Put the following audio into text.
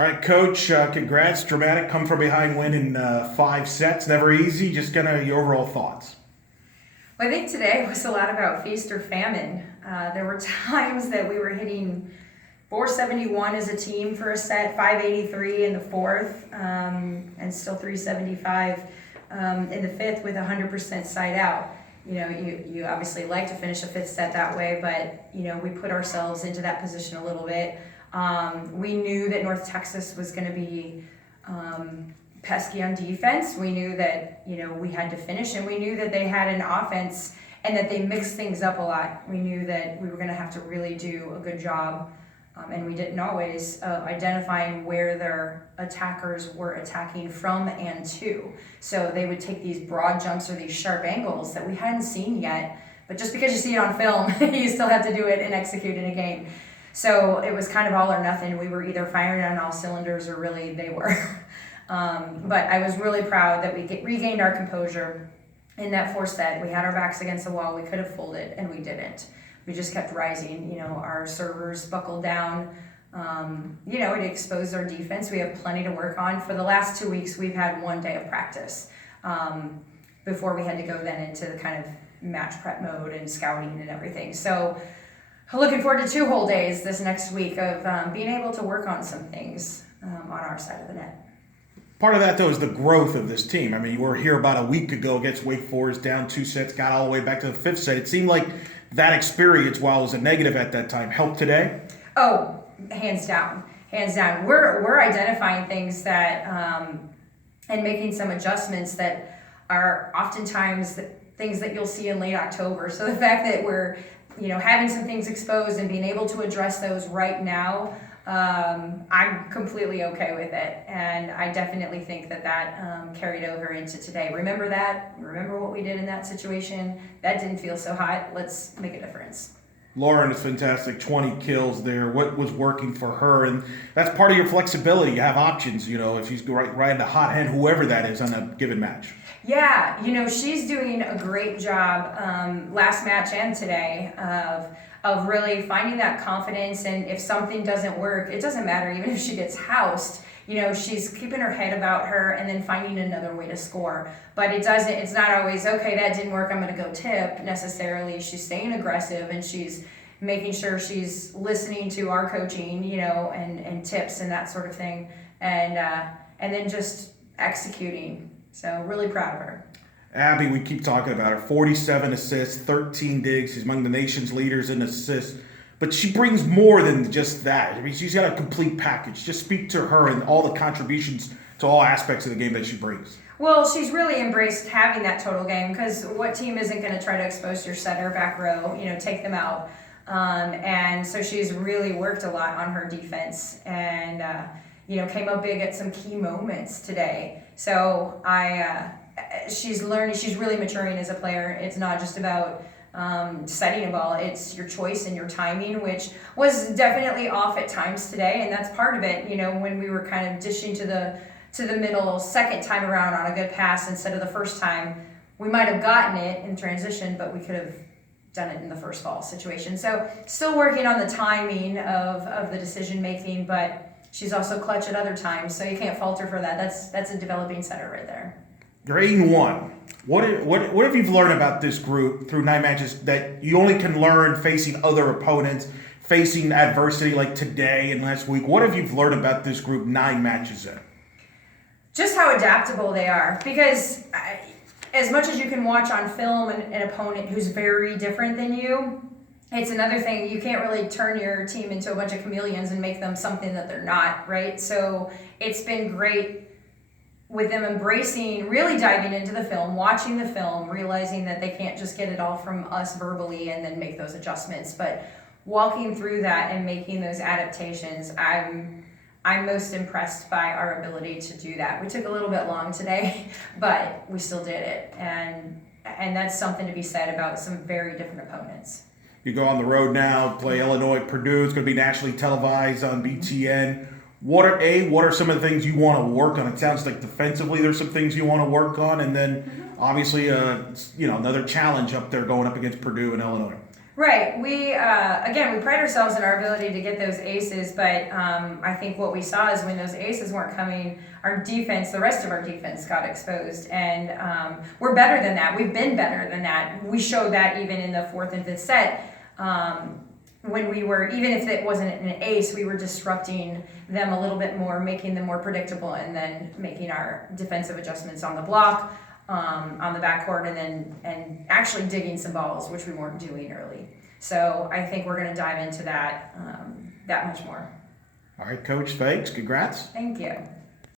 All right, Coach, congrats. Dramatic come from behind win in 5 sets. Never easy. Just kind of your overall thoughts. Well, I think today was a lot about feast or famine. There were times that we were hitting 471 as a team for a set, 583 in the fourth, and still 375 in the fifth with 100% side out. You obviously like to finish a fifth set that way, but we put ourselves into that position a little bit. We knew that North Texas was going to be pesky on defense. We knew that we had to finish, and we knew that they had an offense and that they mixed things up a lot. We knew that we were going to have to really do a good job, and we didn't always, identifying where their attackers were attacking from and to. So they would take these broad jumps or these sharp angles that we hadn't seen yet, but just because you see it on film, you still have to do it and execute in a game. So it was kind of all or nothing. We were either firing on all cylinders or really they were. But I was really proud that we regained our composure in that fourth set. We had our backs against the wall. We could have folded, and we didn't. We just kept rising. Our servers buckled down. It exposed our defense. We have plenty to work on. For the last 2 weeks, we've had 1 day of practice before we had to go then into the kind of match prep mode and scouting and everything. So looking forward to 2 whole days this next week of being able to work on some things on our side of the net. Part of that, though, is the growth of this team. I mean, you were here about a week ago against Wake Forest, down 2 sets, got all the way back to the 5th set. It seemed like that experience, while it was a negative at that time, helped today? Oh, hands down. Hands down. We're identifying things that, and making some adjustments that are oftentimes things that you'll see in late October. So the fact that we're having some things exposed and being able to address those right now, I'm completely okay with it. And I definitely think that carried over into today. Remember that. Remember what we did in that situation. That didn't feel so hot. Let's make a difference. Lauren is fantastic, 20 kills there. What was working for her? And that's part of your flexibility. You have options, if she's right into hot hand, whoever that is on a given match. Yeah, she's doing a great job last match and today of really finding that confidence. And if something doesn't work, it doesn't matter. Even if she gets housed, she's keeping her head about her and then finding another way to score. But it's not always, okay, that didn't work, I'm going to go tip necessarily. She's staying aggressive and she's making sure she's listening to our coaching, and tips and that sort of thing. And then just executing. So really proud of her. Abby, we keep talking about her. 47 assists, 13 digs. She's among the nation's leaders in assists. But she brings more than just that. I mean, she's got a complete package. Just speak to her and all the contributions to all aspects of the game that she brings. Well, she's really embraced having that total game, because what team isn't going to try to expose your setter, back row, take them out. And so she's really worked a lot on her defense and, came up big at some key moments today. So she's learning, she's really maturing as a player. It's not just about setting a ball, it's your choice and your timing, which was definitely off at times today, and that's part of it. When we were kind of dishing to the middle second time around on a good pass instead of the first time, we might have gotten it in transition, but we could have done it in the first ball situation. So still working on the timing of the decision making, but she's also clutch at other times, so you can't fault her for that. That's a developing setter right there. Grade 1. What have you learned about this group through 9 matches that you only can learn facing other opponents, facing adversity like today and last week? What have you learned about this group 9 matches in? Just how adaptable they are, because as much as you can watch on film an opponent who's very different than you, it's another thing. You can't really turn your team into a bunch of chameleons and make them something that they're not, right? So it's been great with them embracing, really diving into the film, watching the film, realizing that they can't just get it all from us verbally and then make those adjustments, but walking through that and making those adaptations. I'm most impressed by our ability to do that. We took a little bit long today, but we still did it. And that's something to be said about some very different opponents. You go on the road now, play Illinois, Purdue. It's going to be nationally televised on BTN. What are some of the things you want to work on? It sounds like defensively there's some things you want to work on, and then obviously another challenge up there going up against Purdue and Illinois. Right. We again, we pride ourselves in our ability to get those aces, but I think what we saw is when those aces weren't coming, our defense, the rest of our defense, got exposed, and we're better than that. We've been better than that. We showed that even in the fourth and fifth set. When we were, even if it wasn't an ace, we were disrupting them a little bit more, making them more predictable, and then making our defensive adjustments on the block, on the backcourt, and actually digging some balls, which we weren't doing early. So I think we're going to dive into that that much more. All right, Coach Fakes, congrats. Thank you.